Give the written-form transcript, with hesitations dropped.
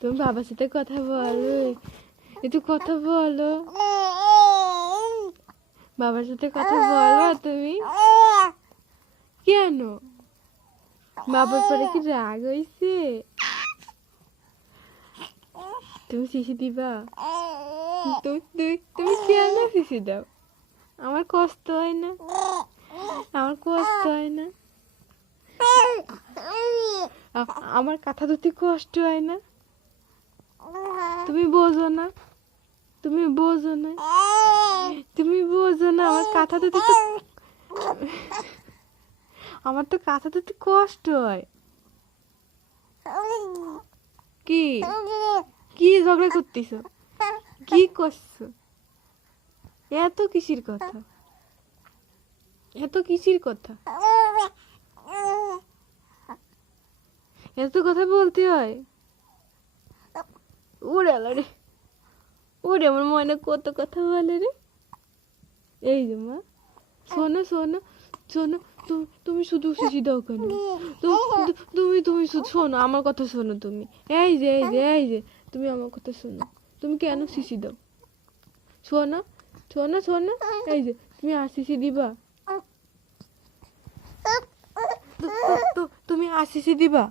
তুমি বাবার সাথে কথা বলো, একটু কথা বলো, বাবার সাথে কথা বলো তুমি। কেন বাবার পরে কি রাগ হয়েছে? তুমি শিশি দিবা? তুমি কেন শিশি দাও? আমার কষ্ট হয় না? আমার কষ্ট হয় না? আমার কথা ধরতে কষ্ট হয় না? তুমি বোঝো না? তুমি বোঝো না? তুমি বোঝো না আমার কথা ধরতে তো, আমার তো কথা ধরতে কষ্ট হয়। কি কি ঝগড়া করতেছ? কি করছো? এত কিসির কথা? এত কিসির কথা? এত কথা বলতে হয়? ওরে আল্লাহ রে, ওরে আমার মনে কত কথা বলে রে। এই যে মা, শোনো শোনো শোনো, তুমি শুধু শিশি দাও কেন? তুমি শুধু শোনো, আমার কথা শোনো তুমি। এই যে তুমি আমার কথা শোনো, তুমি কেন শিশি দাও? শোনো শোনো শোনো, এই যে তুমি আর শিশি দিবা? তুমি আর শিশি দিবা?